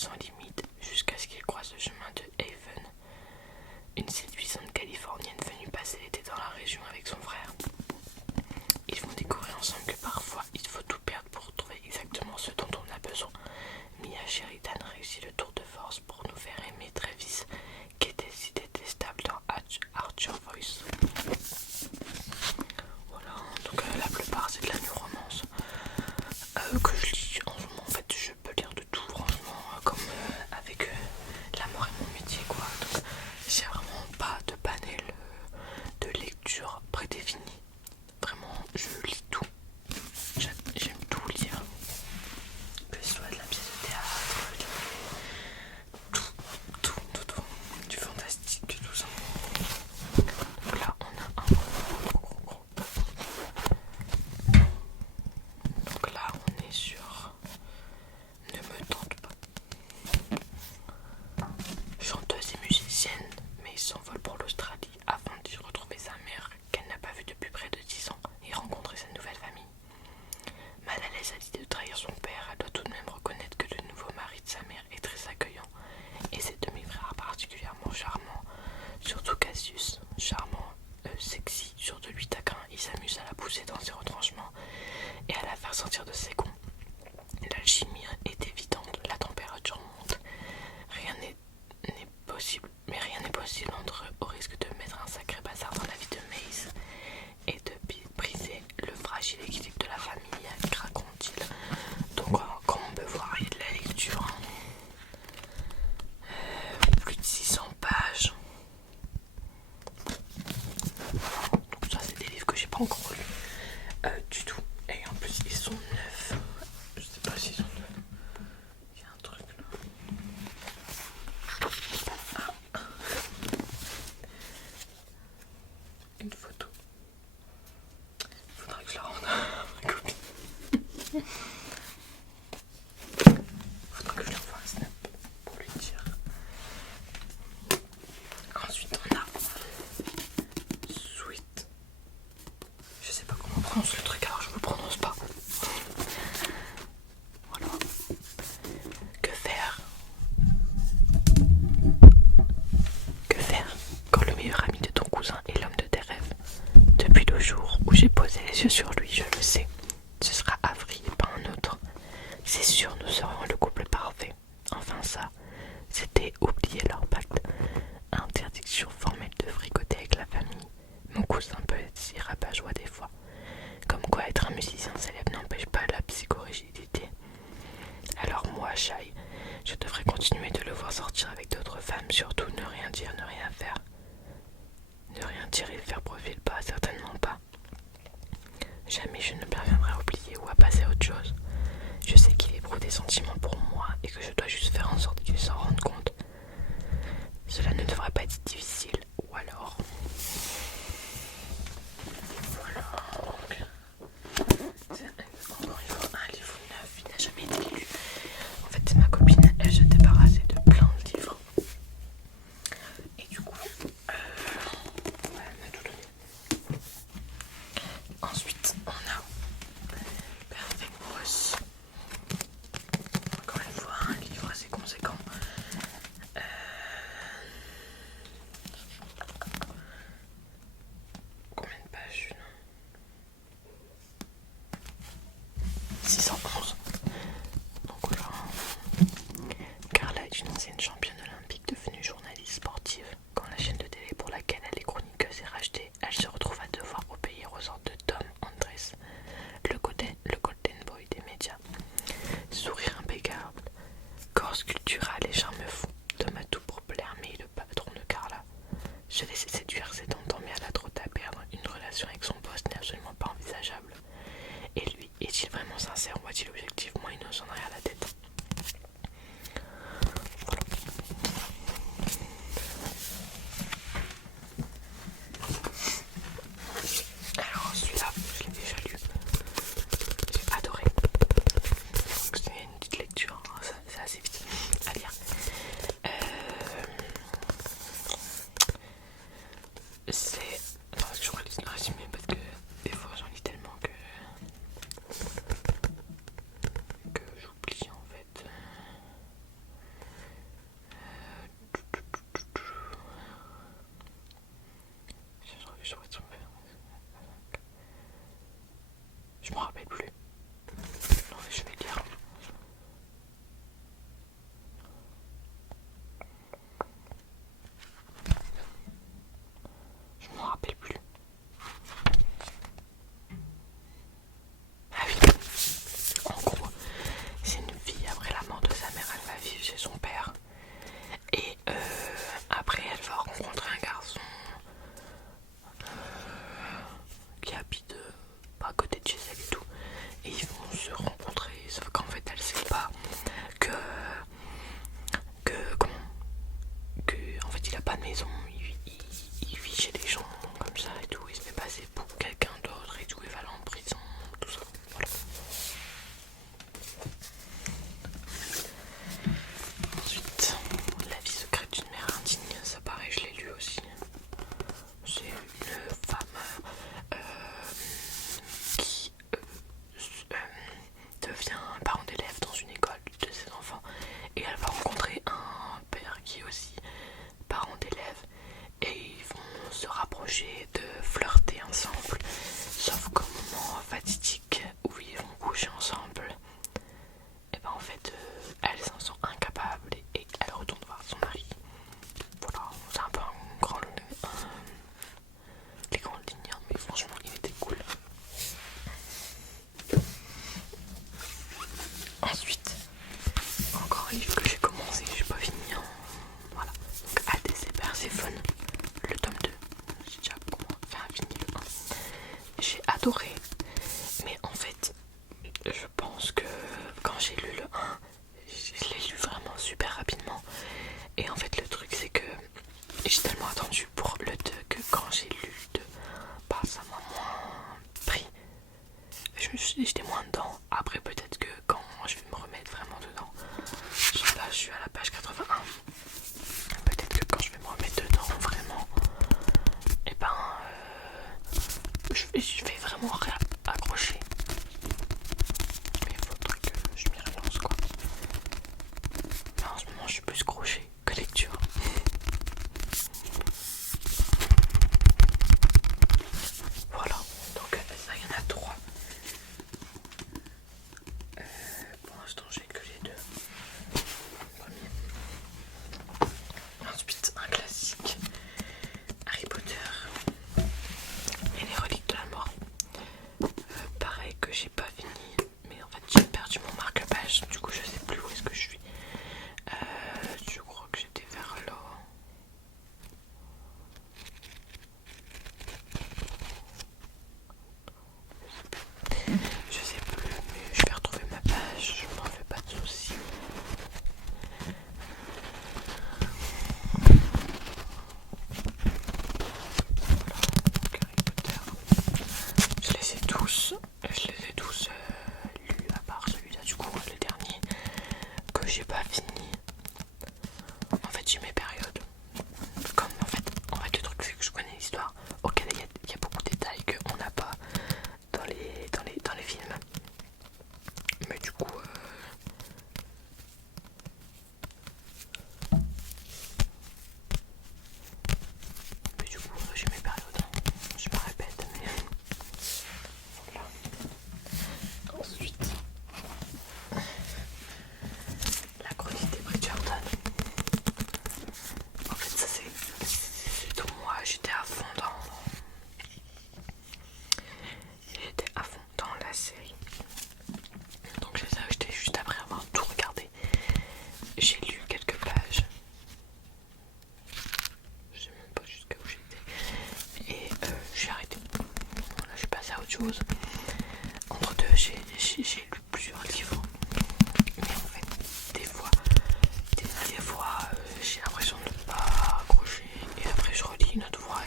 sans limite jusqu'à ce qu'ils croisent le chemin de Haven, une séduisante californienne venue passer l'été dans la région avec son frère. Ils vont découvrir ensemble que parfois il faut tout perdre pour trouver exactement ce dont on a besoin. Mia Sheridan réussit le tour de force pour nous faire aimer Travis, qui était si détestable dans Archer Voice. Voilà, donc la plupart c'est de la new romance que je lis en ce moment. En fait, je peux lire de tout, franchement, comme avec l'amour et mon métier, quoi. Donc, j'ai vraiment pas de panel de lecture prédéfini. Vraiment, je lis tout. J'aime tout lire, que ce soit de la pièce de théâtre, tout, du fantastique, tout ça. Donc là, on a un gros. Donc là, on est sur Ne me tente pas. Chanteuse et musicienne, mais s'envole pour l'Australie afin d'y retrouver sa mère qu'elle n'a pas vue depuis près de 10 ans et rencontrer sa nouvelle famille. Mal à l'aise à l'idée de trahir son père, elle doit tout de même reconnaître que le nouveau mari de sa mère est très accueillant et ses demi-frères particulièrement charmants, surtout Cassius, charmant, sexy, sûr de lui taquin, il s'amuse à la pousser dans ses retranchements et à la faire sortir de ses gonds. L'alchimie est évidente, la température monte, rien n'est possible entre eux au risque de mettre un sacré bazar dans la vie de Mace et de briser le fragile équilibre de la famille, raconte-t-il. Donc comme on peut voir, il y a de la lecture, plus de 600 pages. Donc ça c'est des livres que j'ai pas encore lus du tout, et en plus ils sont neufs. Je sais pas s'ils sont neufs. Il y a un truc là. Une photo. Faudra que je la rende à ma copine. Faudra que je lui envoie un snap pour lui dire. Ensuite on a Sweet. Je sais pas comment on prononce le truc, alors je me prononce pas. Voilà. Que faire quand le meilleur ami de ton cousin est l'homme de tes rêves? Depuis le jour où j'ai posé les yeux sur lui, je le sais. Ce sera Avery et pas un autre. C'est sûr, nous serions le couple parfait. Enfin ça, c'était oublier leur pacte. Interdiction formelle de fricoter avec la famille. Mon cousin peut être si rabat-joie des fois. Comme quoi être un musicien célèbre n'empêche pas la psychorigidité. Alors moi, Shai, je devrais continuer de le voir sortir avec d'autres femmes, surtout ne rien dire, ne rien faire. Ne rien dire et faire profil bas, certainement pas. Jamais je ne parviendrai à oublier ou à passer à autre chose. Je sais qu'il éprouve des sentiments pour moi et que je dois juste faire en sorte qu'il s'en rende compte. Cela ne devrait pas être difficile, ou alors... Voilà, donc... C'est encore une fois un livre neuf, il n'a jamais été lu. En fait, ma copine, elle se débarrassait de plein de livres. Et du coup, elle m'a tout donné. Ensuite, on a Perfect Boss. Encore une fois, un livre que j'ai commencé, j'ai pas fini. Hein. Voilà. Donc ADC Perséphone, le tome 2. J'ai déjà fini le 1. J'ai adoré. Mais en fait, je pense que quand j'ai lu le 1, je l'ai lu vraiment super rapidement. Et en fait, le truc c'est que j'ai tellement attendu pour le 2 que quand j'ai lu le 2, bah ça m'a moins pris. J'étais moins dedans. Après peut-être que quand je vais me remettre vraiment dedans, là je suis à la page 81, peut-être que quand je vais me remettre dedans vraiment, et ben je vais vraiment accrocher. Mais il faudrait que je m'y relance quoi. Mais en ce moment je suis plus crochet que lecture. Voilà, donc ça il y en a 3. Pour l'instant j'ai que les 2. Premier. Ensuite un classique, Harry Potter et les reliques de la mort. Pareil que j'ai pas fini, mais en fait j'ai perdu mon marque-page, du coup je sais plus où est-ce que je suis. Je crois que j'étais vers là. Je sais plus, mais je vais retrouver ma page, je m'en fais pas de soucis. Je les ai tous lus, à part celui-là du coup, le dernier que j'ai pas fini. En fait j'ai mes périodes. Comme en fait le truc c'est que je connais l'histoire. Ok, il y a beaucoup de détails qu'on n'a pas dans les films. Mais du coup j'ai mes périodes. Je me répète, mais voilà. Ensuite, la chronique des Bridgerton. En fait, ça c'est tout moi. J'étais à fond dans la série. Donc je les ai achetés juste après avoir tout regardé. J'ai lu quelques pages. Je sais même pas jusqu'à où j'étais. Et j'ai arrêté. Voilà, je suis passée à autre chose. Entre deux, j'ai lu plusieurs livres. Mais en fait, des fois j'ai l'impression de ne pas accrocher. Et après, je relis une autre fois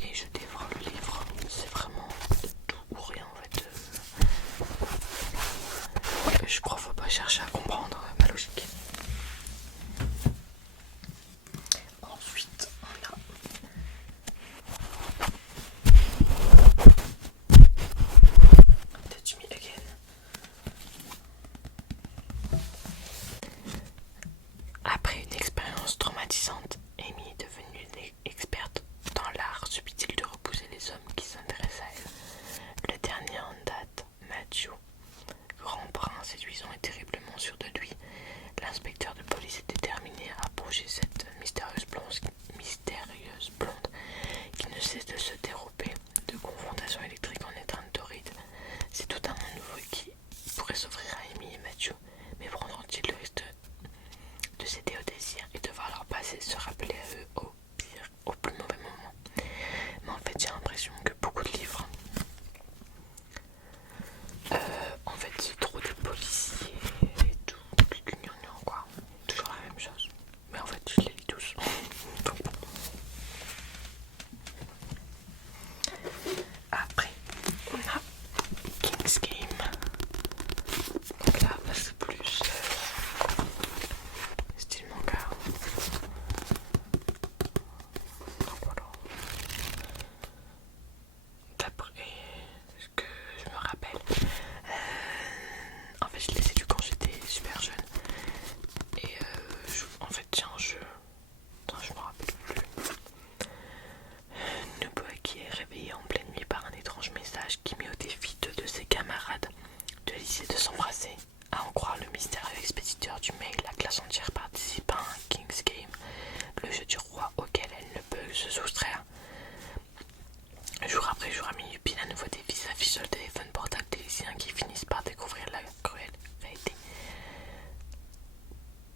et je dévore le livre. C'est vraiment tout ou rien en fait. Je crois qu'il faut pas chercher à comprendre ma logique. Ensuite, on a Touch Me Again. Après une expérience traumatisante, Amy est devenue une experte dans l'art. Subit-il de repousser les hommes qui s'intéressent à elle? Le dernier en date, Matthew, grand brun, séduisant et terriblement sûr de lui, l'inspecteur de police est déterminé à approcher cette mystérieuse blonde qui ne cesse de se dérober de confrontations électriques en étreinte torride. C'est tout un monde nouveau qui pourrait s'offrir à Amy et Matthew, mais prendront-ils le risque de céder au désir et de voir leur passé se rappeler à eux au plus mauvais moment? Mais en fait j'ai l'impression que beaucoup de livres en fait c'est trop des policiers et tout, quoi, toujours la même chose. Mais en fait je les lis tous. Donc,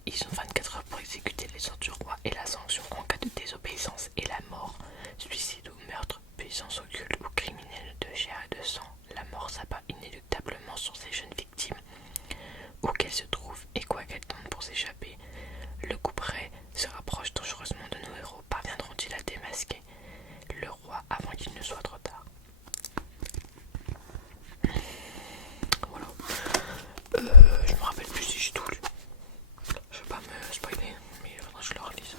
Ils ont 24 heures pour exécuter les ordres du roi et la sanction en cas de désobéissance et la mort, suicide ou meurtre, puissance occulte ou criminel de chair et de sang. La mort s'abat inéluctablement sur ces jeunes victimes, où qu'elles se trouvent et quoi qu'elles tentent pour s'échapper. Le couperet se rapproche dangereusement de nos héros. Parviendront-ils à démasquer le roi avant qu'il ne soit trop tard? Voilà. Je me rappelle plus si j'ai tout lu. Je vais pas me spoiler, mais il faudra que je le relise.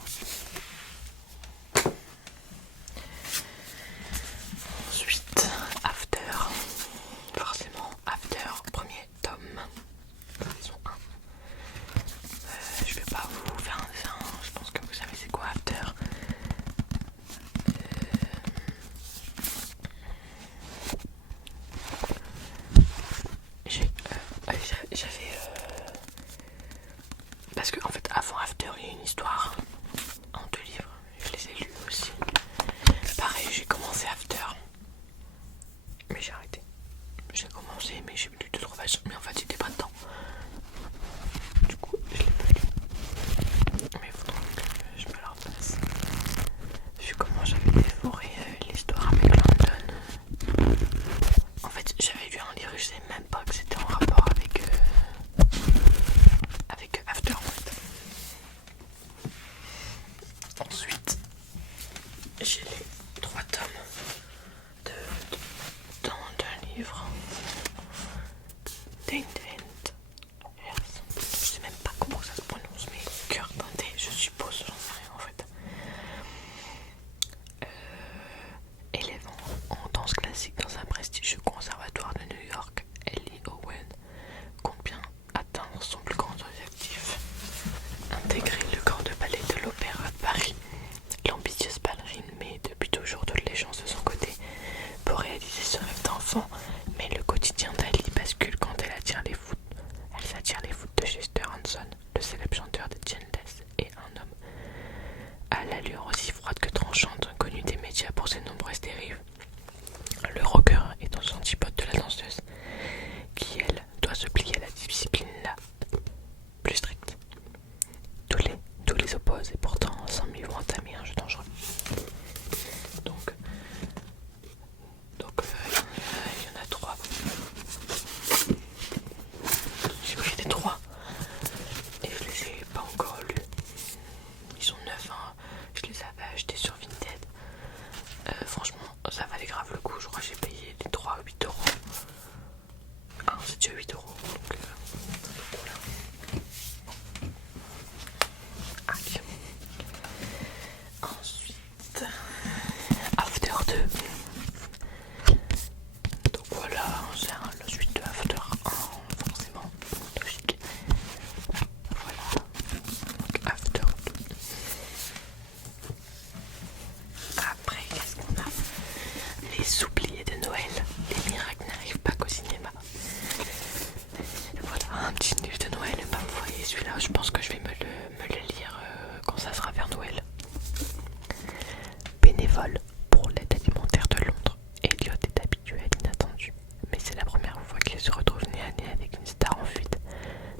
Ensuite, After. Forcément, After, premier tome. Saison 1. Je vais pas vous faire un dessin, je pense que vous savez c'est quoi After. J'avais parce que en fait avant After il y a une histoire en 2 livres, je les ai lus aussi. Pareil, j'ai commencé After mais j'ai arrêté. J'ai commencé mais j'ai lu 2-3 pages, mais en fait j'étais pas dedans. Du coup je l'ai pas lu. Mais il faudra que je me la repasse. Vu comment j'avais dévoré l'histoire avec London. En fait j'avais lu un livre et je savais même pas que c'était en rapport avec After en fait. Ensuite j'ai les 3 tomes d'un livre d'Indent. Je sais même pas comment ça se prononce, mais cœur teinté, je suppose, j'en sais rien en fait. Élève en danse classique dans un prestigieux conservatoire de New York, Ellie Owen compte bien atteindre son plus grand objectif, intégrer le corps de ballet de l'Opéra de Paris. L'ambitieuse ballerine met depuis toujours toutes les chances de son côté pour réaliser ce rêve d'enfant, mais le quotidien d'Ali bascule quand elle s'attire les foudres de Chester Hanson, le célèbre chanteur de Genless, et un homme à l'allure aussi froide que tranchante, connu des médias pour ses nombreuses dérives. Le rocker est aux antipodes de la danseuse, qui elle doit se plier à la discipline la plus stricte. Tous les opposent et pourtant ensemble ils vont entamer un jeu dangereux. Donc il y en a 3. J'ai pris les 3 et je les ai pas encore lus. Ils sont 9, hein. Je les avais achetés sur Vinted. Franchement ça valait grave le coup. Je crois que j'ai payé les 3 à 8 euros. Ah, c'est déjà 8 euros. Donc voilà. Aïe. Ensuite After 2. Donc voilà, c'est la suite de After 1, forcément, logique. Voilà, donc After 2. Après, qu'est-ce qu'on a? Les oubliés de Noël. Les miracles n'arrivent pas qu'au cinéma. Voilà, un petit livre de Noël. Bah, vous voyez, celui-là, je pense que je vais me le lire quand ça sera vers Noël. Bénévole pour l'aide alimentaire de Londres. Elliot est habitué à l'inattendu, mais c'est la première fois qu'il se retrouve nez à nez avec une star en fuite.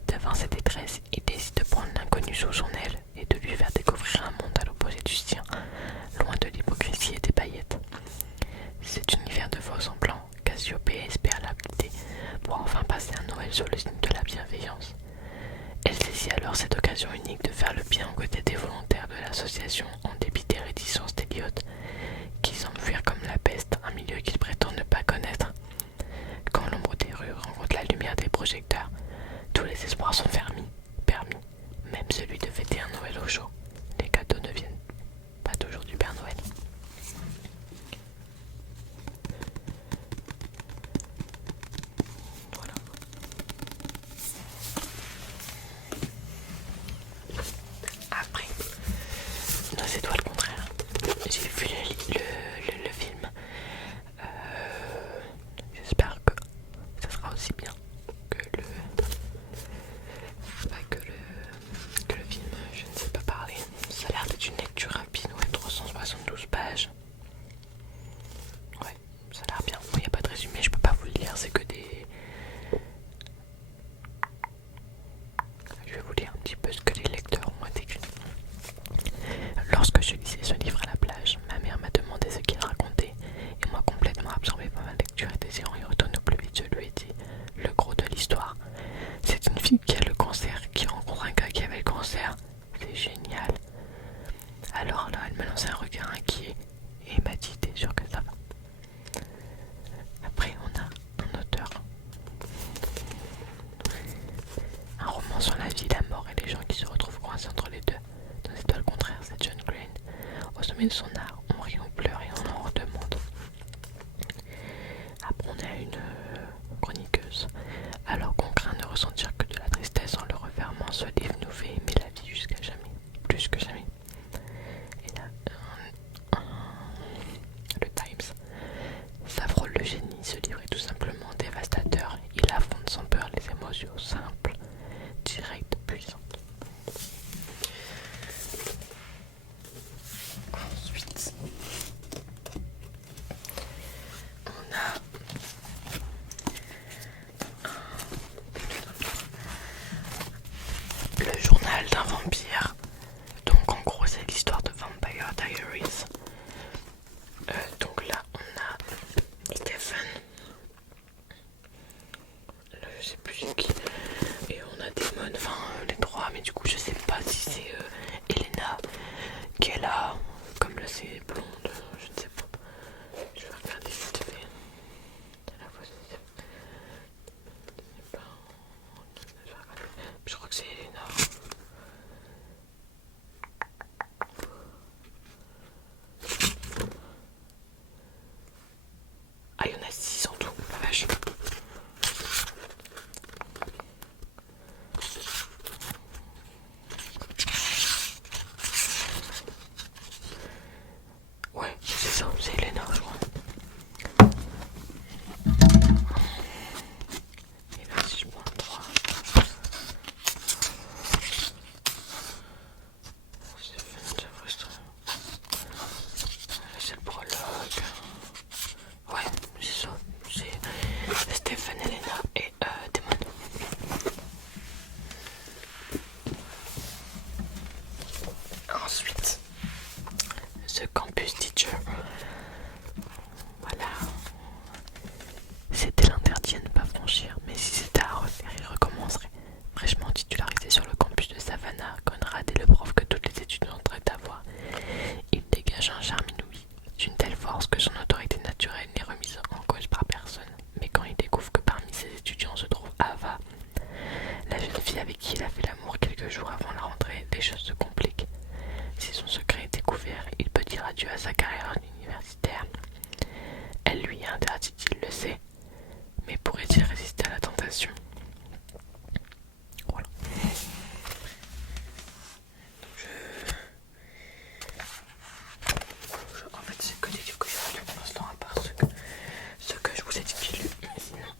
Devant sa détresse, il décide de prendre l'inconnu sous son aile et de lui faire découvrir un monde à l'opposé du sien, loin de l'hypocrisie et des paillettes. Cet univers de faux semblants, Cassiopée espère l'habiter pour enfin passer un Noël sous le signe de la bienveillance. Elle saisit alors cette occasion unique de faire le bien aux côtés des volontaires de l'association en dépit des réticences d'Elliot, qui semble fuir comme la peste un milieu qu'il prétend ne pas connaître. Quand l'ombre des rues rencontre la lumière des projecteurs, tous les espoirs sont permis, même celui de fêter un Noël au chaud. Les cadeaux ne viennent pas toujours du Père Noël. Voilà. Après, non, c'est toi le contraire. J'ai vu le film. J'espère que ça sera aussi bien que le film. Je ne sais pas parler. Ça a l'air d'être une lecture rapide, ouais, 372 pages. Ouais, ça a l'air bien. Il n'y a pas de résumé, je peux pas vous le lire, c'est que des... Je vais vous lire un petit peu ce que les lecteurs sommet de son art, on rit, on pleure et on en redemande. Après on a une chroniqueuse. Alors qu'on craint de ressentir que de la tristesse en le refermant, ce livre nous fait aimer la vie jusqu'à jamais, plus que jamais. Et là, le Times. Ça frôle le génie, ce livre est tout simplement dévastateur. Il affronte sans peur les émotions simples, directes, puissantes. Ensuite, on a le journal d'un vampire. Donc en gros c'est l'histoire de Vampire Diaries. Donc là on a Stephen, là je sais plus c'est qui, et on a Damon, enfin les trois, mais du coup je sais pas si c'est Elena qui est là, comme là c'est blonde, je ne sais pas. Je vais regarder vite fait. Je crois que c'est Elena. Ah, il y en a 6 en tout, la vache. Ouais, c'est ça, c'est Elena, je crois. Et là, si je prends le 3, c'est le prologue. Ouais, c'est ça, c'est Stephen, Elena et Damon. Ensuite, The Campus Teacher. Voilà. C'était l'interdit à ne pas franchir, mais si c'était à refaire, il recommencerait. Fraîchement titularisé sur le campus de Savannah, Conrad est le prof que toutes les étudiantes traitent à voir. Il dégage un charme inouï, d'une telle force que son autorité naturelle n'est remise en cause par personne. Mais quand il découvre que parmi ses étudiants se trouve Ava, la jeune fille avec qui il a fait l'amour quelques jours avant la rentrée, les choses se compliquent. Si son secret est découvert, il peut dire adieu à sa carrière universitaire. Elle lui est interdite, il le sait, mais pourrait-il résister à la tentation? Voilà. En fait, c'est que des livres que j'ai lus pour l'instant, à part ceux que je vous ai dit que j'ai lus. Mais sinon,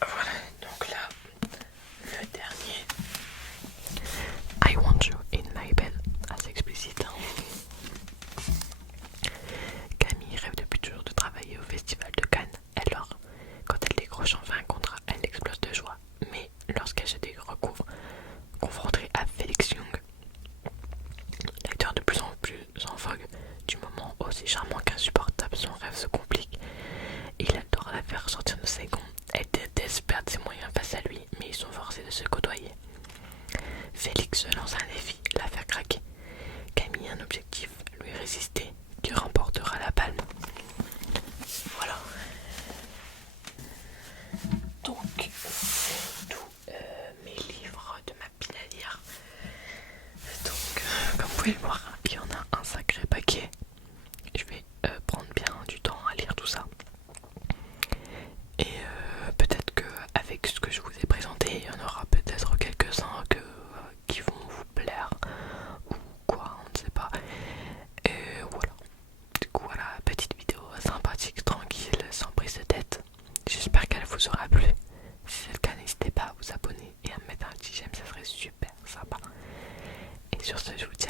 voilà. Donc là, le dernier, I Want You in My Bed, assez explicite. Camille rêve depuis toujours de travailler au festival de Cannes. Alors, quand elle décroche enfin un contrat, elle explose de joie. Mais lorsqu'elle se recouvre, confrontée à Felix Young, l'acteur de plus en plus en vogue, du moment aussi charmant qu'insupportable, son rêve se complique. Il adore la faire sortir de ses gonds. Elle déteste perdre ses moyens face à lui, mais ils sont forcés de se côtoyer. Félix se lance un défi, la faire craquer. Camille a un objectif, lui résister, qui remportera la palme. Voilà. Donc, c'est tout mes livres de ma pile à lire. Donc, comme vous pouvez le voir, il y en a un sacré paquet. Je vais prendre bien du temps à lire tout ça. Et peut-être qu'avec ce que je vous ai présenté, il y en aura peut-être quelques-uns qui vont vous plaire. Ou quoi, on ne sait pas. Et voilà. Du coup, voilà, petite vidéo sympathique, tranquille, sans prise de tête. J'espère qu'elle vous aura plu. Si c'est le cas, n'hésitez pas à vous abonner et à me mettre un petit j'aime, ça serait super sympa. Et sur ce, je vous dis